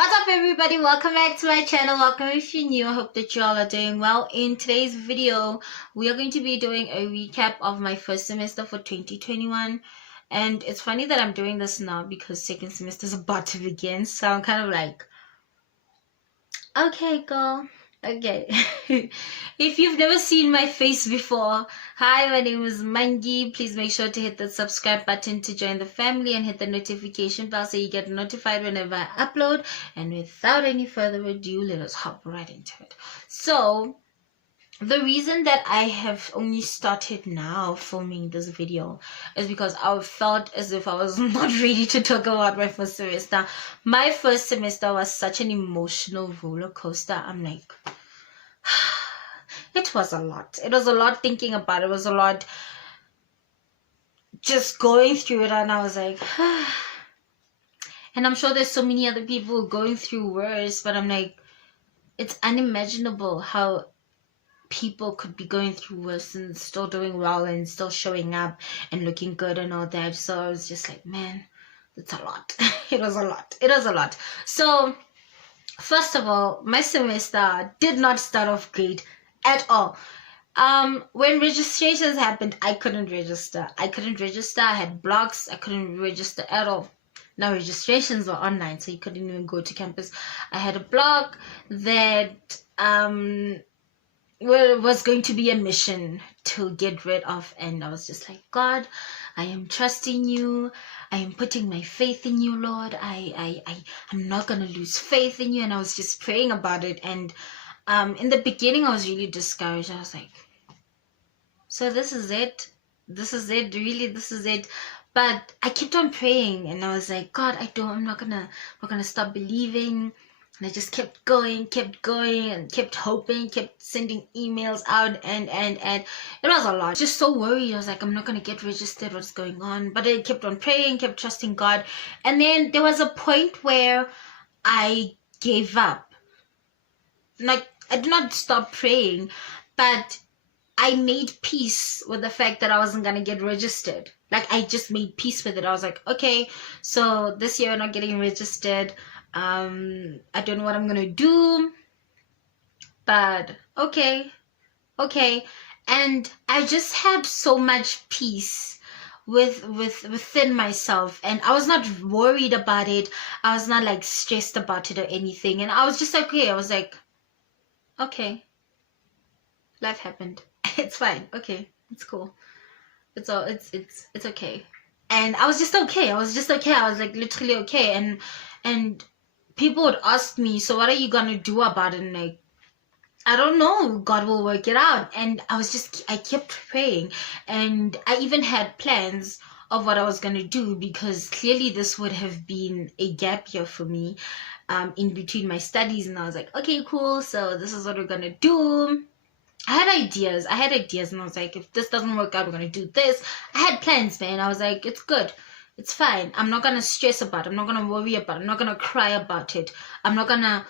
What's up everybody, welcome back to my channel. Welcome if you're new. I hope that you all are doing well. In today's video we are going to be doing a recap of my first semester for 2021, and it's funny that I'm doing this now because second semester is about to begin, so I'm kind of like, okay girl, okay. If you've never seen my face before, hi, my name is Mangy. Please make sure to hit the subscribe button to join the family and hit the notification bell so you get notified whenever I upload. And without any further ado, let us hop right into it. So the reason that I have only started now filming this video is because I felt as if I was not ready to talk about my first semester. My first semester was such an emotional roller coaster. I'm like, it was a lot. It was a lot thinking about it. It was a lot just going through it, and I was like, and I'm sure there's so many other people going through worse, but I'm like, it's unimaginable how people could be going through worse and still doing well and still showing up and looking good and all that. So I was just like, man, it's a lot. It was a lot. It was a lot. So first of all, my semester did not start off great at all. When registrations happened, I couldn't register. I had blocks. I couldn't register at all. Now registrations were online, so you couldn't even go to campus. I had a block that was going to be a mission to get rid of, and I was just like, God, I am trusting you. I am putting my faith in you, Lord. I'm not gonna lose faith in you. And I was just praying about it. And in the beginning I was really discouraged. I was like, so this is it? Really, this is it? But I kept on praying, and I was like, God, I'm not gonna stop believing. And I just kept going, and kept hoping, kept sending emails out, and it was a lot. Just so worried. I was like, I'm not gonna get registered, what's going on? But I kept on praying, kept trusting God. And then there was a point where I gave up. Like, I did not stop praying, but I made peace with the fact that I wasn't gonna get registered. Like, I just made peace with it. I was like, okay, so this year I'm not getting registered. I don't know what I'm gonna do, but okay. And I just had so much peace within myself, and I was not worried about it. I was not like stressed about it or anything, and I was just okay. I was like, okay, life happened. It's fine. Okay, it's cool. It's okay. And I was just okay. I was like literally okay. And people would ask me, so what are you gonna do about it? And like, I don't know, God will work it out. And I kept praying, and I even had plans of what I was gonna do, because clearly this would have been a gap year for me in between my studies. And I was like, okay, cool, so this is what we're gonna do. I had ideas, and I was like, if this doesn't work out, we're gonna do this. I had plans, man. I was like, it's good. It's fine. I'm not gonna stress about it. I'm not gonna worry about it. I'm not gonna cry about it. I'm not gonna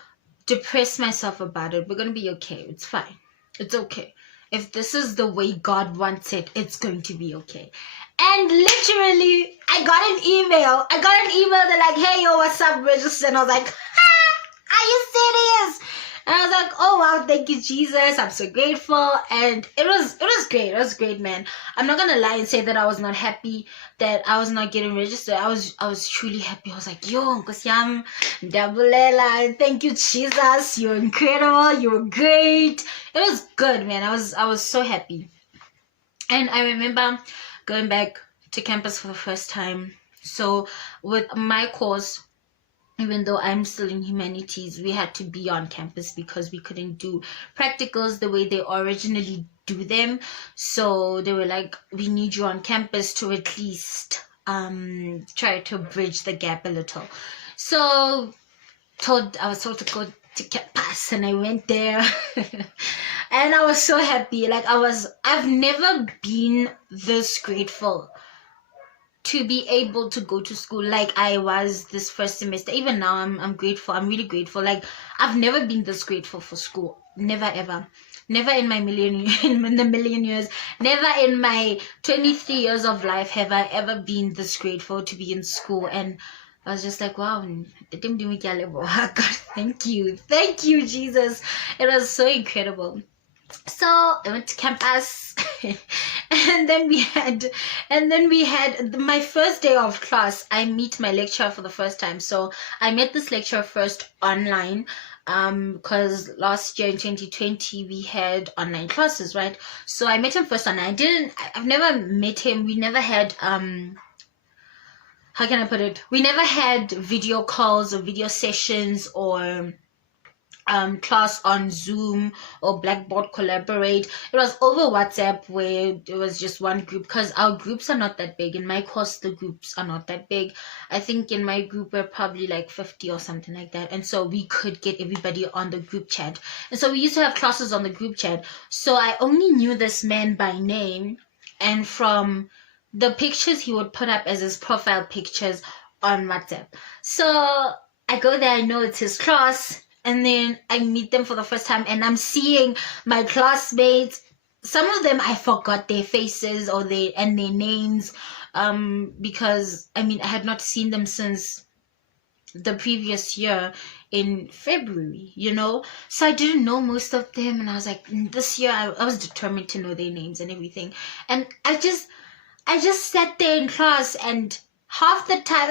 depress myself about it. We're gonna be okay. It's fine. It's okay. If this is the way God wants it, it's going to be okay. And literally, I got an email. They're like, hey, yo, what's up, register? And I was like, are you serious? And I was like, oh wow, thank you, Jesus. I'm so grateful. And it was great. It was great, man. I'm not gonna lie and say that I was not happy that I was not getting registered. I was truly happy. I was like, yo, Nkosi yami, ndabulela, thank you, Jesus. You're incredible. You were great. It was good, man. I was so happy. And I remember going back to campus for the first time. So with my course, even though I'm still in humanities, we had to be on campus because we couldn't do practicals the way they originally do them. So they were like, we need you on campus to at least try to bridge the gap a little. So I was told to go to campus, and I went there. And I was so happy. Like, I've never been this grateful to be able to go to school like I was this first semester. Even now, I'm grateful. I'm really grateful. Like, I've never been this grateful for school. Never ever. Never in my million years. Never in my 23 years of life have I ever been this grateful to be in school. And I was just like, wow, God, thank you, Jesus. It was so incredible. So I went to campus, and then we had my first day of class. I meet my lecturer for the first time. So I met this lecturer first online, because last year in 2020 we had online classes, right? So I met him first online. I've never met him. We never had how can I put it? We never had video calls or video sessions or class on Zoom or Blackboard Collaborate. It was over WhatsApp, where it was just one group, because our groups are not that big. In my course, the groups are not that big. I think in my group we're probably like 50 or something like that, and so we could get everybody on the group chat. And so we used to have classes on the group chat. So I only knew this man by name, and from the pictures he would put up as his profile pictures on WhatsApp. So I go there, I know it's his class, and then I meet them for the first time, and I'm seeing my classmates. Some of them I forgot their faces or their names, because I had not seen them since the previous year in February, so I didn't know most of them, and I was like, this year I was determined to know their names and everything. And I just sat there in class, and half the time,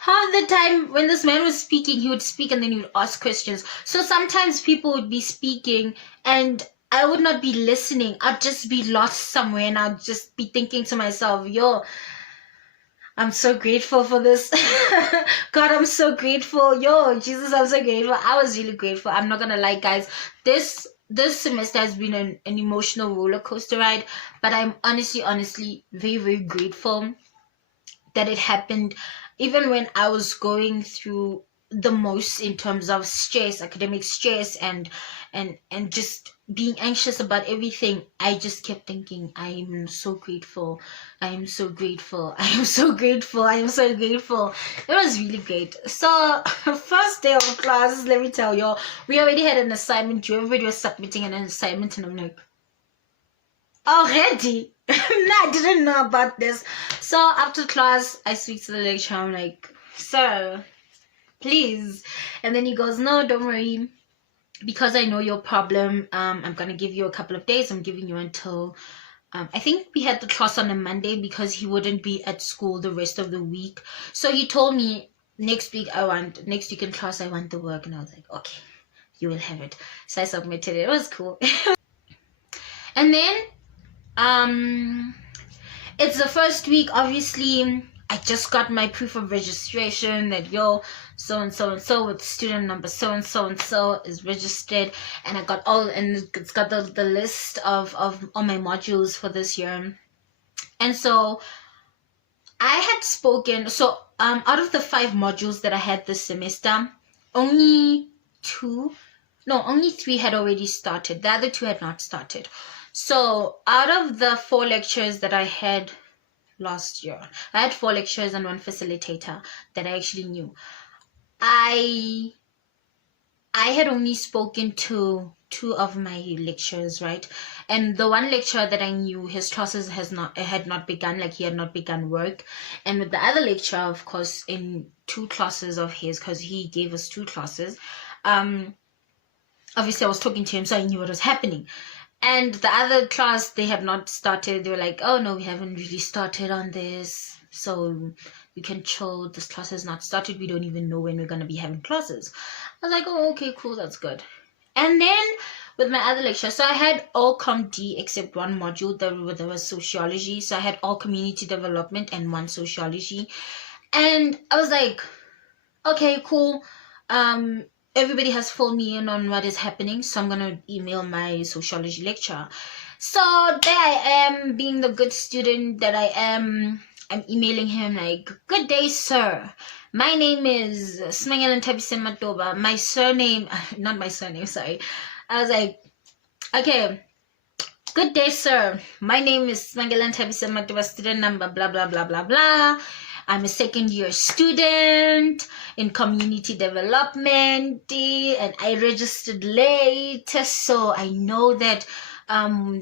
half the time when this man was speaking, he would speak and then he would ask questions. So sometimes people would be speaking and I would not be listening. I'd just be lost somewhere, and I'd just be thinking to myself, yo, I'm so grateful for this. God, I'm so grateful. Yo, Jesus, I'm so grateful. I was really grateful. I'm not gonna lie, guys. This semester has been an emotional roller coaster ride, but I'm honestly very, very grateful that it happened, even when I was going through the most in terms of stress, academic stress, and just being anxious about everything. I just kept thinking, I am so grateful. I am so grateful. I am so grateful. I am so grateful. It was really great. So first day of class, let me tell you, we already had an assignment. Everybody was submitting an assignment, and I'm like, already? I didn't know about this. So after class, I speak to the lecturer. I'm like, sir, please. And then he goes, no, don't worry, because I know your problem. I'm gonna give you a couple of days. I'm giving you until I think we had the class on a Monday, because he wouldn't be at school the rest of the week. So he told me next week in class I want the work, and I was like, okay, you will have it. So I submitted it. It was cool. And then it's the first week. Obviously, I just got my proof of registration that so and so with student number so and so is registered, and I got it's got the list of all my modules for this year. And so I had spoken, so out of the 5 modules that I had this semester, only 3 had already started. The other 2 had not started. So out of the 4 lectures that I had last year, I had 4 lecturers and 1 facilitator that I actually knew. I had only spoken to 2 of my lecturers, right? And the one lecturer that I knew, his classes had not begun, like he had not begun work. And with the other lecturer, of course, in 2 classes of his, because he gave us 2 classes, obviously I was talking to him, so I knew what was happening. And the other class, they had not started. They were like, oh no, we haven't really started on this, so you can chill. This class has not started. We don't even know when we're going to be having classes. I was like, oh, okay, cool, that's good. And then with my other lecture, so I had all Com D except 1 module. There was Sociology. So I had all Community Development and 1 Sociology. And I was like, okay, cool. Everybody has filled me in on what is happening, so I'm gonna email my sociology lecturer. So there I am, being the good student that I am. I'm emailing him like, good day, sir. My name is Smangela Ntabise Matoba. My surname, not my surname, sorry. I was like, okay, good day, sir. My name is Smangela Ntabise Matoba, student number, blah, blah, blah, blah, blah. I'm a 2nd year student in community development, and I registered late, so I know that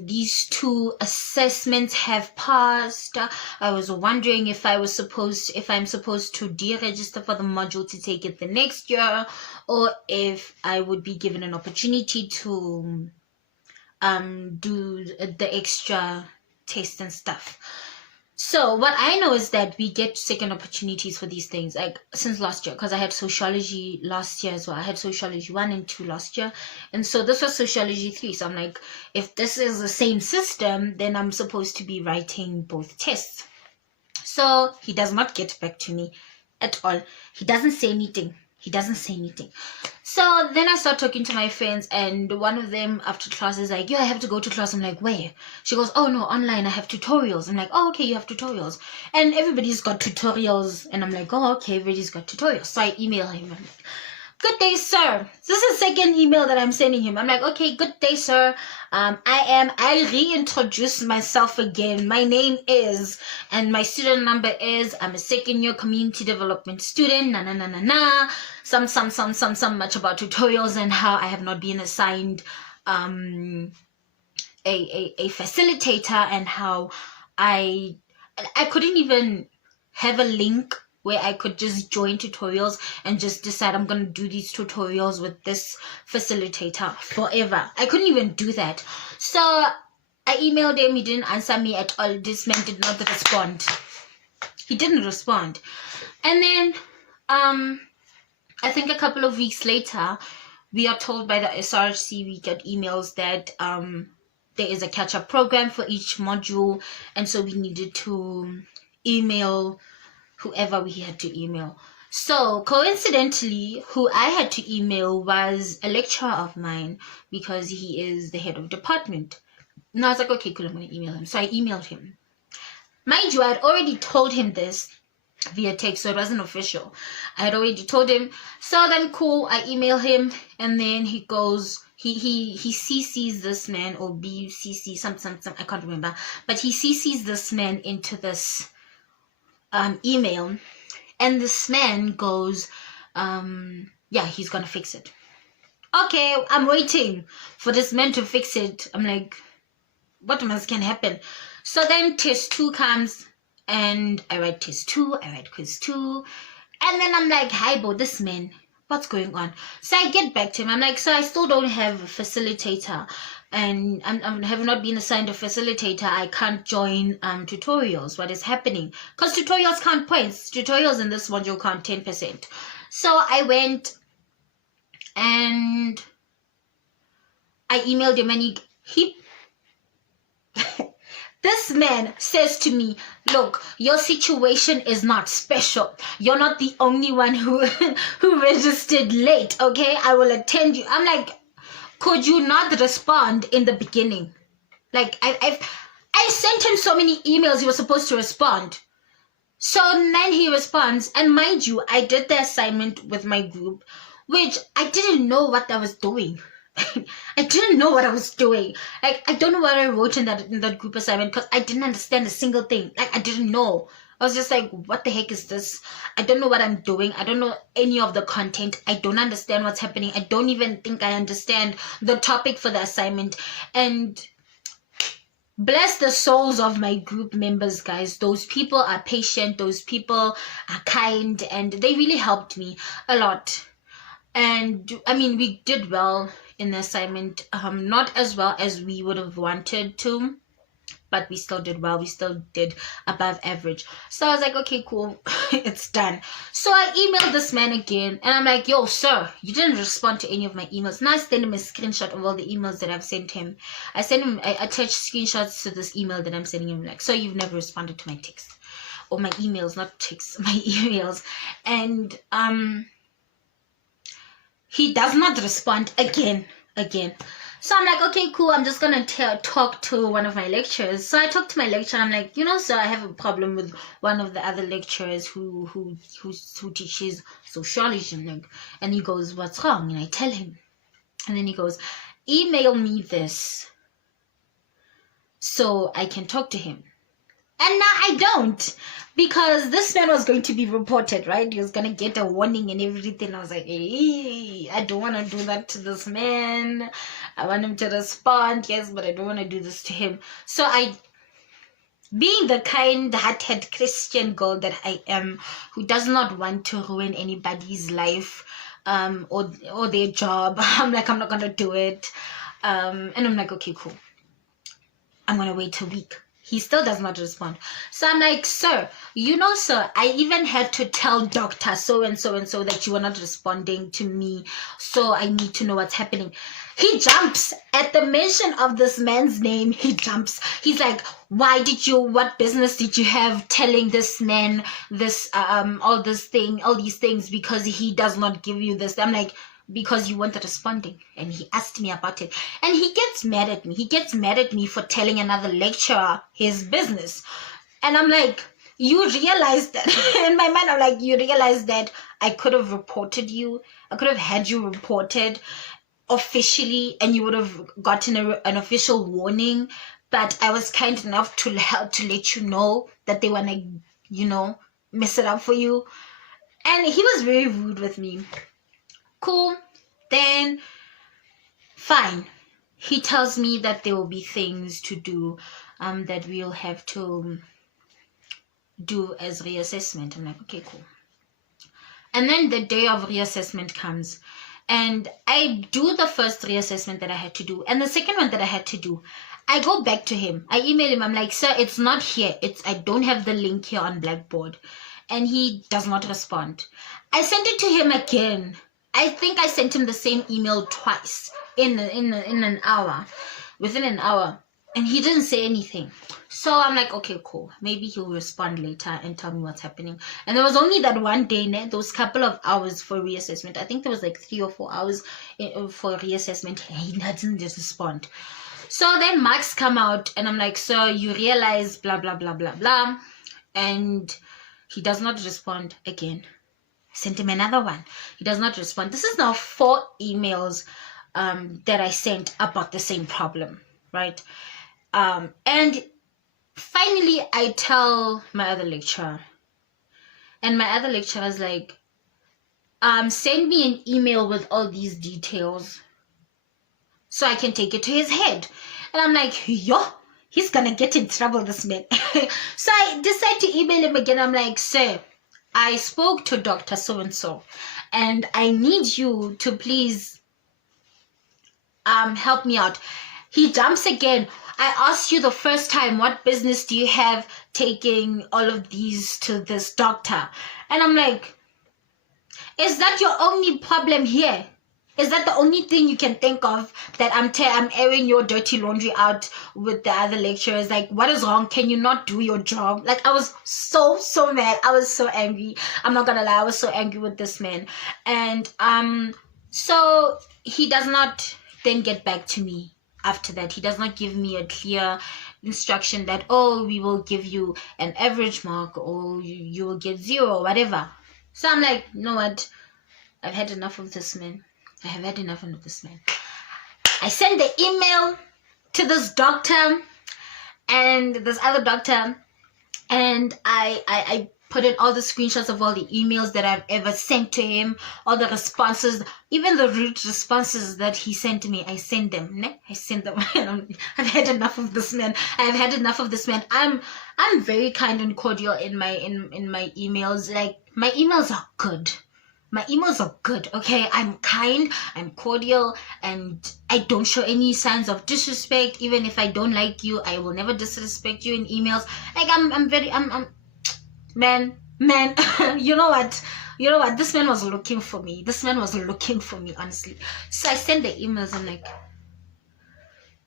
these 2 assessments have passed. I was wondering if I'm supposed to deregister for the module to take it the next year, or if I would be given an opportunity to do the extra test and stuff. So what I know is that we get second opportunities for these things, like since last year, because I had sociology last year as well. I had sociology 1 and 2 last year, and so this was sociology 3. So I'm like, if this is the same system, then I'm supposed to be writing both tests. So he does not get back to me at all. He doesn't say anything. So then I start talking to my friends, and one of them after class is like, yeah, I have to go to class. I'm like, where? She goes, oh no, online, I have tutorials. I'm like, oh, okay, you have tutorials. And everybody's got tutorials. And I'm like, oh, okay, everybody's got tutorials. So I email him. I'm like, good day, sir. This is the second email that I'm sending him. I'm like, okay, good day, sir. I reintroduce myself again. My name is, and my student number is, I'm a second year community development student, some much about tutorials and how I have not been assigned a facilitator, and how I couldn't even have a link where I could just join tutorials and just decide I'm going to do these tutorials with this facilitator forever. I couldn't even do that. So I emailed him. He didn't answer me at all. This man did not respond. He didn't respond. And then I think a couple of weeks later, we are told by the SRC, we get emails that there is a catch-up program for each module, and so we needed to email whoever we had to email. So coincidentally, who I had to email was a lecturer of mine, because he is the head of department. And I was like, okay, cool, I'm going to email him. So I emailed him. Mind you, I had already told him this via text, so it wasn't official. I had already told him. So then cool, I email him, and then he goes, he CCs this man, or BCC, something, I can't remember, but he CCs this man into this email, and this man goes, yeah, he's gonna fix it. Okay, I'm waiting for this man to fix it. I'm like, what else can happen? So then test 2 comes, and I write test 2, I write quiz 2, and then I'm like, hi bro, this man, what's going on? So I get back to him. I'm like, so I still don't have a facilitator, and I have not been assigned a facilitator. I can't join tutorials. What is happening? Because tutorials count points. Tutorials in this module count 10%. So I went and I emailed him, and he this man says to me, look, your situation is not special. You're not the only one who registered late, okay? I will attend you. I'm like, could you not respond in the beginning? Like, I sent him so many emails he was supposed to respond. So then he responds, and mind you, I did the assignment with my group, which I didn't know what I was doing. I didn't know what I was doing. Like, I don't know what I wrote in that group assignment, because I didn't understand a single thing. Like, I didn't know. I was just like, what the heck is this? I don't know what I'm doing. I don't know any of the content. I don't understand what's happening. I don't even think I understand the topic for the assignment. And bless the souls of my group members, guys. Those people are patient. Those people are kind. And they really helped me a lot. And I mean, we did well in the assignment. Not as well as we would have wanted to, but we still did well. We still did above average. So I was like, okay, cool. It's done. So I emailed this man again, and I'm like, yo, sir, you didn't respond to any of my emails. Now I send him a screenshot of all the emails that I've sent him. I attach screenshots to this email that I'm sending him. Like, so you've never responded to my text, or my emails, not texts, my emails. And he does not respond again. So I'm like, okay, cool. I'm just going to talk to one of my lecturers. So I talked to my lecturer. I'm like, you know, sir, I have a problem with one of the other lecturers who teaches sociology. And he goes, what's wrong? And I tell him. And then he goes, email me this so I can talk to him. And now I don't. because this man was going to be reported, right? He was going to get a warning and everything. I was like, hey, I don't want to do that to this man. I want him to respond, yes, but I don't want to do this to him. So I, being the kind-hearted Christian girl that I am, who does not want to ruin anybody's life or their job, I'm like, I'm not going to do it. And I'm like, okay, cool. I'm going to wait a week. He still does not respond. So I'm like, sir, sir, I even had to tell Dr. So-and-so and so that you are not responding to me. So I need to know what's happening. He jumps at the mention of this man's name. He jumps. He's like, what business did you have telling this man this, all these things, because he does not give you this? I'm like, because you weren't responding, and he asked me about it, and he gets mad at me for telling another lecturer his business. And I'm like, you realize that in my mind, I'm like, you realize that I could have reported you, I could have had you reported officially, and you would have gotten an official warning, but I was kind enough to let you know that they want to mess it up for you. And he was very rude with me. Cool. Then fine, he tells me that there will be things to do that we'll have to do as reassessment. I'm like, okay, cool. And then the day of reassessment comes, and I do the first reassessment that I had to do, and the second one that I had to do, I go back to him, I email him, I'm like, sir, it's not here, I don't have the link here on Blackboard. And he does not respond. I sent it to him again. I think I sent him the same email twice in an hour, within an hour, and he didn't say anything. So I'm like, okay, cool. Maybe he'll respond later and tell me what's happening. And there was only that one day, those couple of hours for reassessment. I think there was like 3 or 4 hours for reassessment. He didn't respond. So then marks come out, and I'm like, sir, you realize blah, blah, blah, blah, blah. And he does not respond again. Sent him another one. He does not respond. This is now 4 emails that I sent about the same problem, right? And finally, I tell my other lecturer, and my other lecturer is like, send me an email with all these details so I can take it to his head. And I'm like, yo, he's gonna get in trouble, this man. So I decide to email him again. I'm like, sir, I spoke to Dr. So-and-so, and I need you to please help me out. He jumps again. I asked you the first time, what business do you have taking all of these to this doctor? And I'm like, is that your only problem here? Is that the only thing you can think of, that I'm airing your dirty laundry out with the other lecturers? Like, what is wrong? Can you not do your job? Like, I was so mad. I was so angry. I'm not gonna lie. I was so angry with this man. And so he does not then get back to me after that. He does not give me a clear instruction that, oh, we will give you an average mark, or you will get 0 or whatever. So I'm like, you know what? I've had enough of this man. I have had enough of this man. I sent the email to this doctor and this other doctor, and I put in all the screenshots of all the emails that I've ever sent to him, all the responses, even the rude responses that he sent to me. I sent them. I sent them. I've had enough of this man. I've had enough of this man. I'm very kind and cordial in my emails. Like, my emails are good. My emails are good, okay? I'm kind, I'm cordial, and I don't show any signs of disrespect. Even if I don't like you, I will never disrespect you in emails. Like, I'm man, you know what? This man was looking for me. Honestly. So I sent the emails. I'm like,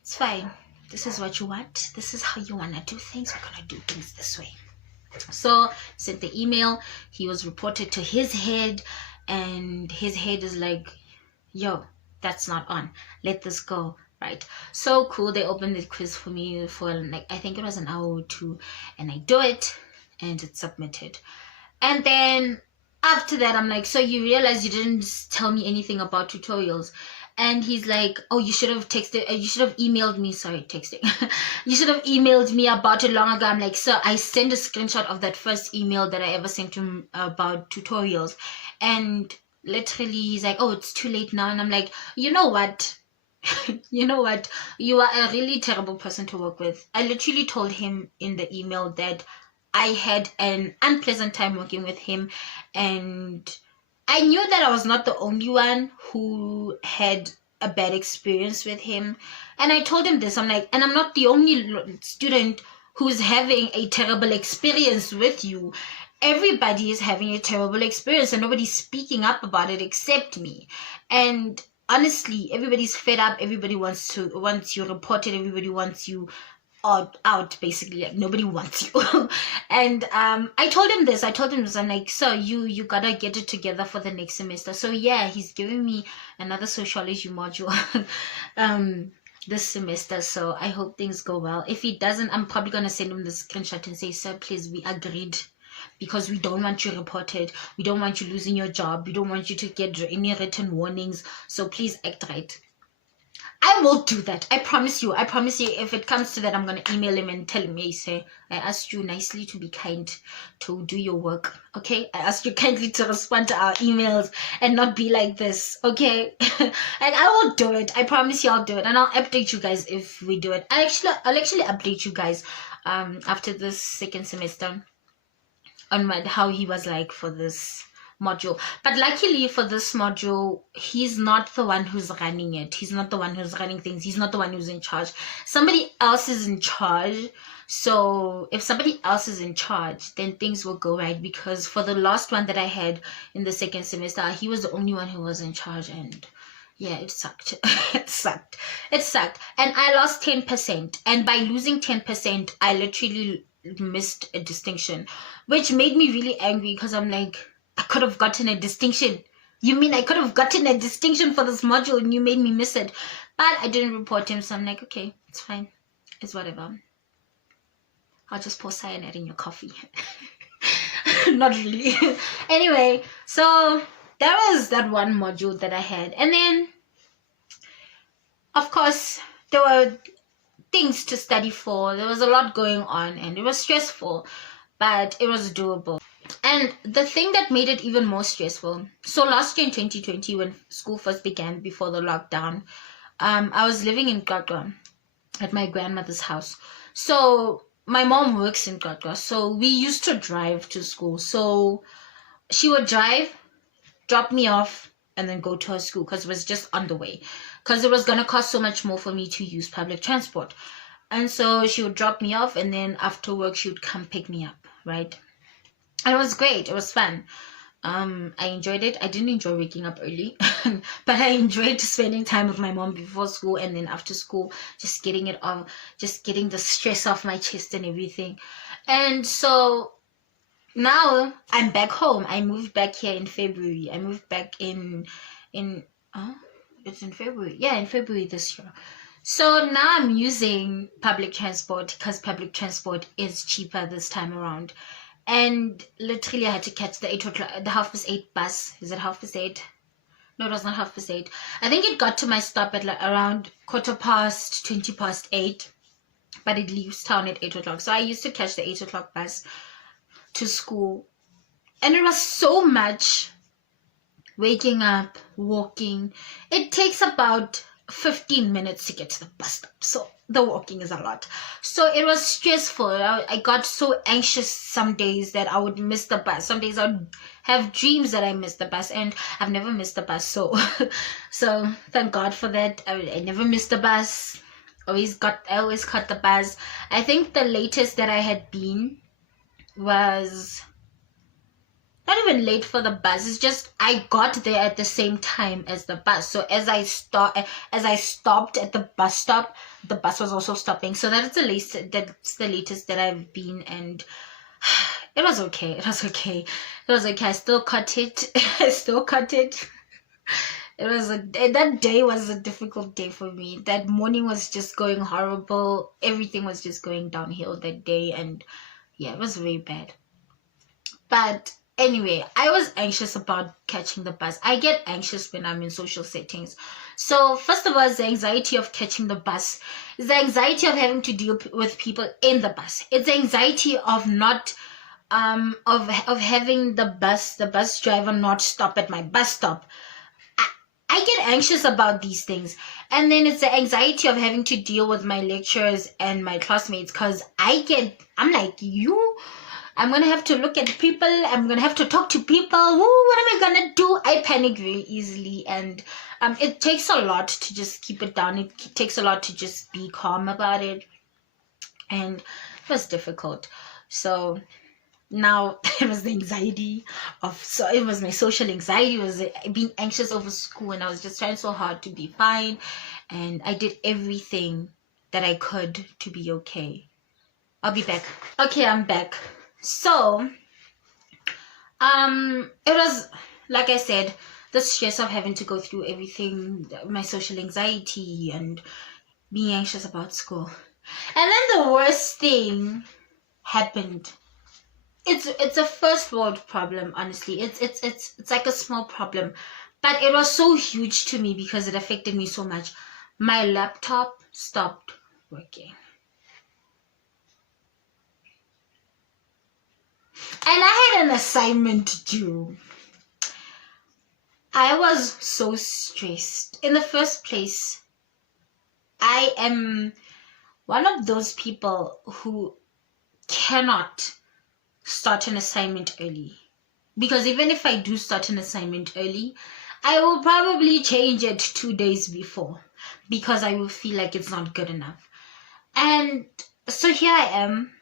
it's fine. This is what you want. This is how you want to do things. We're going to do things this way. So sent the email. He was reported to his head. And his head is like, yo, that's not on. Let this go, right? So cool. They opened the quiz for me for like, I think it was an hour or 2. And I do it, and it's submitted. And then after that, I'm like, so you realize you didn't tell me anything about tutorials? And he's like, oh, you should have texted, you should have emailed me. Sorry, texting. You should have emailed me about it long ago. I'm like, sir, I sent a screenshot of that first email that I ever sent to him about tutorials. And literally he's like, oh, it's too late now. And I'm like, you know what? You know what? You are a really terrible person to work with. I literally told him in the email that I had an unpleasant time working with him, and I knew that I was not the only one who had a bad experience with him. And I told him this. I'm like, and I'm not the only student who's having a terrible experience with you. Everybody is having a terrible experience and nobody's speaking up about it except me. And honestly, everybody's fed up. Everybody wants you reported. Everybody wants you out basically. Like, nobody wants you. And I told him this. I'm like, sir, you gotta get it together for the next semester. So yeah, he's giving me another sociology module this semester. So I hope things go well. If he doesn't, I'm probably gonna send him the screenshot and say, sir, please, we agreed, because we don't want you reported, we don't want you losing your job, we don't want you to get any written warnings, so please act right. I will do that. I promise you. If it comes to that, I'm going to email him and tell him, hey, say, I asked you nicely to be kind, to do your work, okay? I asked you kindly to respond to our emails and not be like this, okay? And I will do it. I promise you I'll do it. And I'll update you guys if we do it. I'll actually update you guys after this second semester on how he was like for this module. But luckily for this module, he's not the one who's running it. He's not the one who's running things. He's not the one who's in charge. Somebody else is in charge. So if somebody else is in charge, then things will go right. Because for the last one that I had in the second semester, he was the only one who was in charge, and yeah, it sucked. It sucked. And I lost 10%. And by losing 10%, I literally missed a distinction, which made me really angry, because I'm like, I could have gotten a distinction. You mean I could have gotten a distinction for this module and you made me miss it? But I didn't report him, so I'm like, okay, it's fine. It's whatever. I'll just pour cyanide in your coffee. Not really. Anyway, so that was that one module that I had. And then, of course, there were things to study for. There was a lot going on and it was stressful, but it was doable. And the thing that made it even more stressful, so last year in 2020, when school first began before the lockdown, I was living in Gagwa at my grandmother's house. So my mom works in Gagwa, so we used to drive to school. So she would drive, drop me off, and then go to her school, because it was just on the way, because it was going to cost so much more for me to use public transport. And so she would drop me off, and then after work she would come pick me up, right? And it was great. It was fun. I enjoyed it. I didn't enjoy waking up early, but I enjoyed spending time with my mom before school, and then after school, just getting it off, just getting the stress off my chest and everything. And so now I'm back home. I moved back here in February. I moved back it's in February. Yeah, in February this year. So now I'm using public transport, because public transport is cheaper this time around. And literally I had to catch the 8:00, the 8:30 bus. Is it 8:30? No, it was not 8:30. I think it got to my stop at like around 8:15, but it leaves town at 8:00. So I used to catch the 8:00 bus to school. And it was so much waking up, walking. It takes about 15 minutes to get to the bus stop. So the walking is a lot. So it was stressful. I got so anxious some days that I would miss the bus. Some days I would have dreams that I missed the bus, and I've never missed the bus. So so thank God for that. I never missed the bus. I always caught the bus. I think the latest that I had been was not even late for the bus. It's just I got there at the same time as the bus. So as I stopped at the bus stop, the bus was also stopping. So that's the latest that I've been, and it was okay. I still caught it. That day was a difficult day for me. That morning was just going horrible. Everything was just going downhill that day, and yeah, it was very bad. But Anyway, I was anxious about catching the bus. I get anxious when I'm in social settings. So first of all, it's the anxiety of catching the bus. It's the anxiety of having to deal with people in the bus. It's the anxiety of not of having the bus driver not stop at my bus stop. I get anxious about these things. And then it's the anxiety of having to deal with my lecturers and my classmates, because I'm like, I'm going to have to look at people. I'm going to have to talk to people. Ooh, what am I going to do? I panic very easily. And it takes a lot to just keep it down. It takes a lot to just be calm about it. And it was difficult. So now it was the anxiety it was my social anxiety. It was being anxious over school. And I was just trying so hard to be fine. And I did everything that I could to be okay. I'll be back. Okay, I'm back. So, it was, like I said, the stress of having to go through everything, my social anxiety and being anxious about school. And then the worst thing happened. It's a first world problem, honestly. It's like a small problem, but it was so huge to me because it affected me so much. My laptop stopped working. And I had an assignment due. I was so stressed. In the first place, I am one of those people who cannot start an assignment early. Because even if I do start an assignment early, I will probably change it 2 days before, because I will feel like it's not good enough. And so here I am.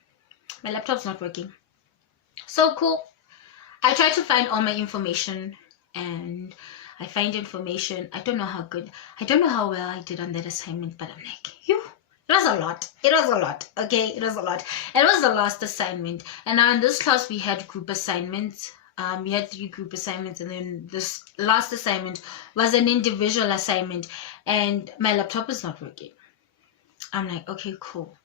My laptop's not working. So cool. I try to find all my information, and I find information. I don't know how well I did on that assignment, but I'm like, it was a lot. Okay, it was a lot. It was the last assignment. And now in this class, we had group assignments. We had 3 group assignments, and then this last assignment was an individual assignment, and my laptop is not working. I'm like, okay, cool.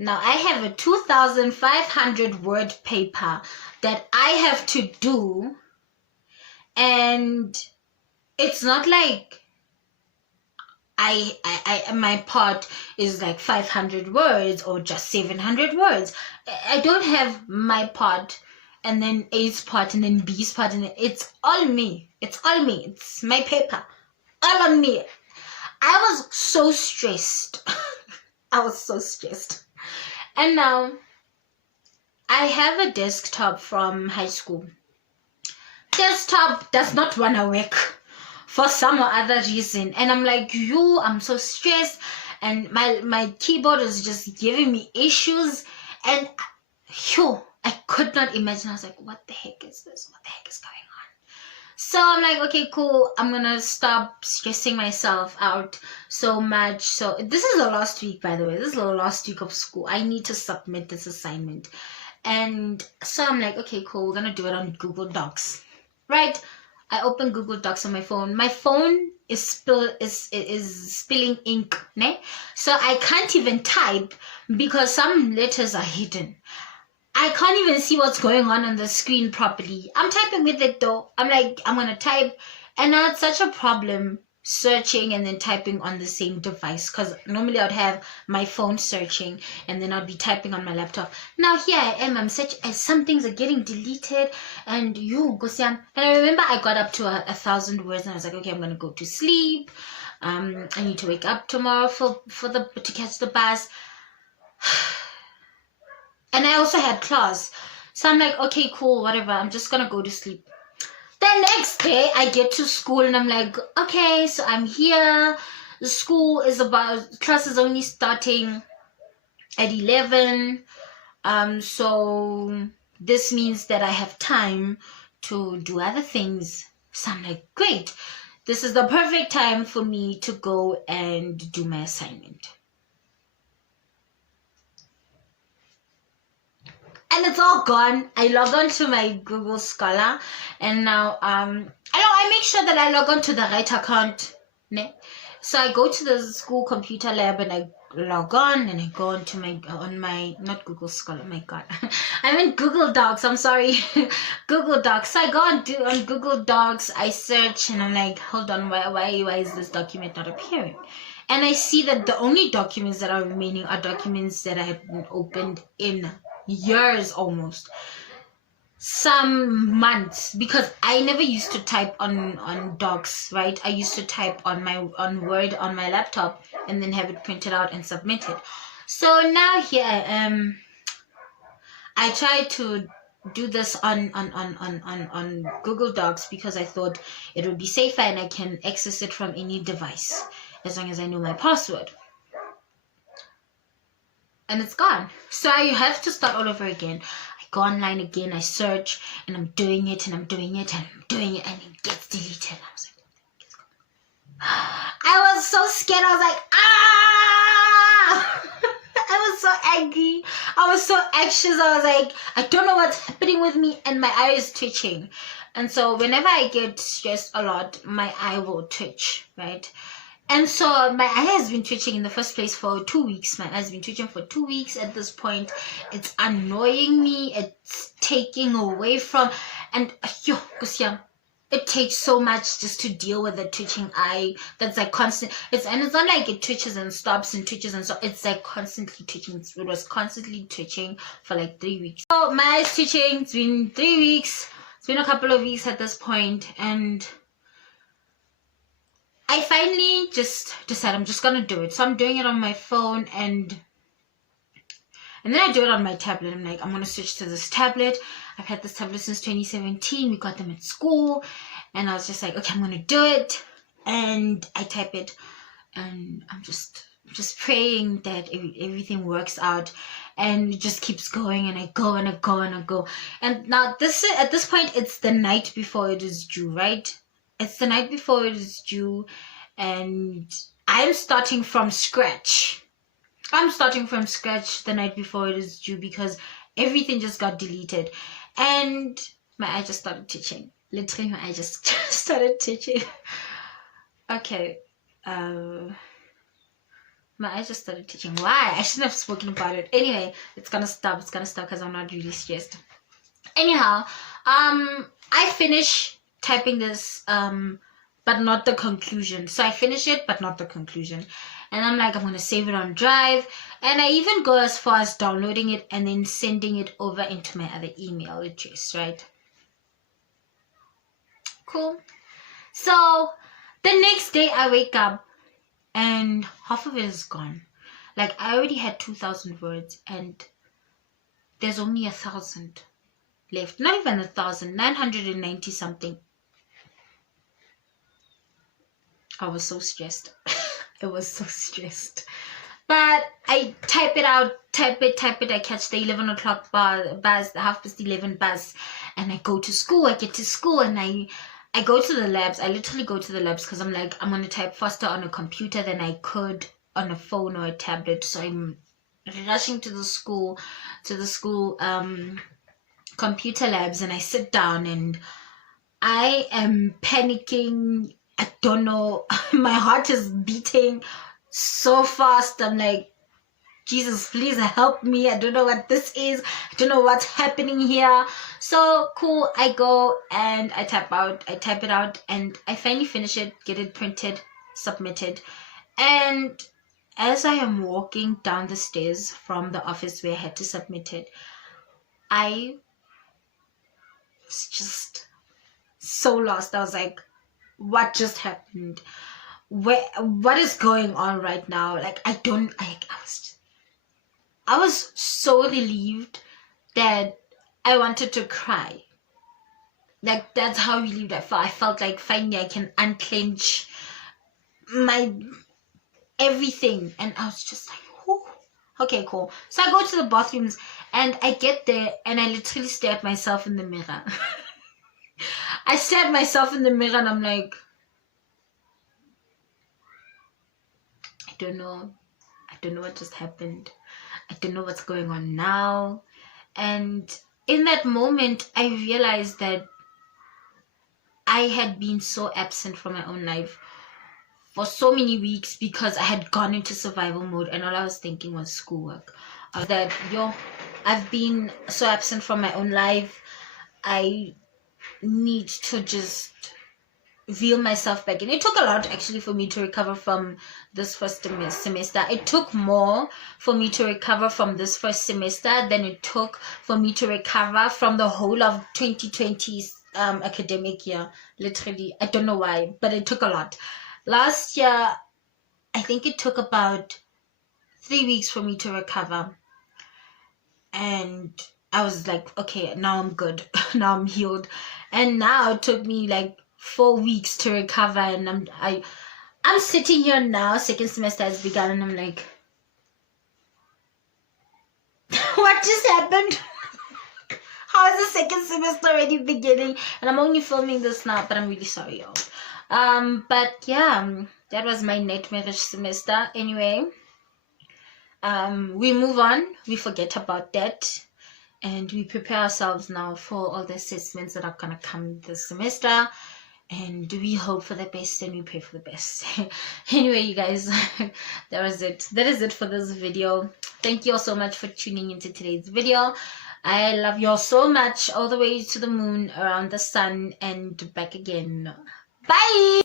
Now I have a 2,500 word paper that I have to do, and it's not like my part is like 500 words or just 700 words. I don't have my part and then A's part and then B's part, and it's all me. It's my paper, all on me. I was so stressed. And now I have a desktop from high school. Desktop does not want to work for some or other reason, and I'm like, I'm so stressed, and my keyboard is just giving me issues, and I could not imagine. I was like, what the heck is this? What the heck is going on? So I'm like, okay, cool. I'm gonna stop stressing myself out so much. So this is the last week, by the way. This is the last week of school. I need to submit this assignment. And so I'm like, okay, cool. We're gonna do it on Google Docs, right? I open Google Docs on my phone. My phone is spilling ink, ne? So I can't even type because some letters are hidden. I can't even see what's going on the screen properly. I'm typing with it though. I'm like, I'm gonna type, and now it's such a problem searching and then typing on the same device, because normally I'd have my phone searching and then I'd be typing on my laptop. Now here I am, some things are getting deleted, and and I remember I got up to 1,000 words, and I was like, okay, I'm gonna go to sleep. I need to wake up tomorrow to catch the bus. And I also had class. So I'm like, okay, cool, whatever. I'm just gonna go to sleep. The next day, I get to school and I'm like, okay, so I'm here. Class is only starting at 11. So this means that I have time to do other things. So I'm like, great. This is the perfect time for me to go and do my assignment. And it's all gone. I log on to my Google Scholar, and now I make sure that I log on to the right account. Ne? So I go to the school computer lab and I log on and I go into my not Google Scholar, oh my god. I'm in Google Docs, I'm sorry. Google Docs. So I go on Google Docs, I search and I'm like, hold on, why is this document not appearing? And I see that the only documents that are remaining are documents that I had been opened in years almost. Some months, because I never used to type on docs, right? I used to type on Word on my laptop and then have it printed out and submitted. So now here I am. I tried to do this on Google Docs because I thought it would be safer and I can access it from any device as long as I know my password. And it's gone. So I have to start all over again. Go online again, I search, and I'm doing it, and I'm doing it, and I'm doing it, and it gets deleted. I was like, I was so scared. I was like, ah! I was so angry. I was so anxious. I was like, I don't know what's happening with me, and my eye is twitching. And so whenever I get stressed a lot, my eye will twitch, right? And so my eye has been twitching in the first place for 2 weeks. My eye has been twitching for 2 weeks at this point. It's annoying me. It's taking away from, and it takes so much just to deal with the twitching eye. That's like constant. It's not like it twitches and stops and twitches and so. It's like constantly twitching. It was constantly twitching for like 3 weeks. So my eye's twitching. It's been 3 weeks. It's been a couple of weeks at this point, and I finally just decided I'm just gonna do it. So I'm doing it on my phone and then I do it on my tablet. I'm like, I'm gonna switch to this tablet. I've had this tablet since 2017. We got them at school, and I was just like, okay, I'm gonna do it. And I type it, and I'm just praying that everything works out, and it just keeps going, and I go and I go and I go. And now at this point, it's the night before it is due, right? It's the night before it is due, and I'm starting from scratch. I'm starting from scratch the night before it is due because everything just got deleted. And my eye just started twitching. Literally, my eye just started twitching. Okay. My eye just started twitching. Why? I shouldn't have spoken about it. Anyway, it's gonna stop. It's gonna stop because I'm not really stressed. Anyhow, I finish typing this but not the conclusion. So I finish it but not the conclusion, and I'm like, I'm gonna save it on Drive, and I even go as far as downloading it and then sending it over into my other email address, right? Cool. So the next day I wake up and half of it is gone. Like, I already had 2,000 words and there's only 1,000 left. Not even 1,000, 990 something. I was so stressed. I was so stressed. But I type it out, type it. I catch the 11 o'clock bus, the 11:30 bus, and I go to school. I get to school and I go to the labs. I literally go to the labs because I'm like, I'm going to type faster on a computer than I could on a phone or a tablet. So I'm rushing to the school computer labs, and I sit down and I am panicking. I don't know. My heart is beating so fast. I'm like, Jesus, please help me. I don't know what this is. I don't know what's happening here. So cool. I go and I type it out, and I finally finish it, get it printed, submitted. And as I am walking down the stairs from the office where I had to submit it, I was just so lost. I was like, what just happened? What is going on right now? Like, I was so relieved that I wanted to cry. Like, that's how relieved I felt. I felt like finally I can unclench my everything. And I was just like, whew. Okay, cool. So I go to the bathrooms and I get there and I literally stare at myself in the mirror. I stare at myself in the mirror and I'm like, I don't know what just happened. I don't know what's going on now. And in that moment, I realized that I had been so absent from my own life for so many weeks because I had gone into survival mode and all I was thinking was schoolwork. That I've been so absent from my own life. I need to just reel myself back in. It took a lot actually for me to recover from this first semester. It took more for me to recover from this first semester than it took for me to recover from the whole of 2020's academic year. Literally, I don't know why, but it took a lot. Last year, I think it took about 3 weeks for me to recover, and I was like, okay, now I'm good. Now I'm healed. And now it took me like 4 weeks to recover, and I'm sitting here now, second semester has begun, and I'm like, what just happened? How is the second semester already beginning? And I'm only filming this now, but I'm really sorry, y'all. But yeah, that was my nightmarish semester. Anyway, we move on, we forget about that, and we prepare ourselves now for all the assessments that are gonna come this semester, and we hope for the best and we pray for the best. Anyway, you guys, that is it for this video. Thank you all so much for tuning into today's video. I love you all so much, all the way to the moon, around the sun, and back again. Bye.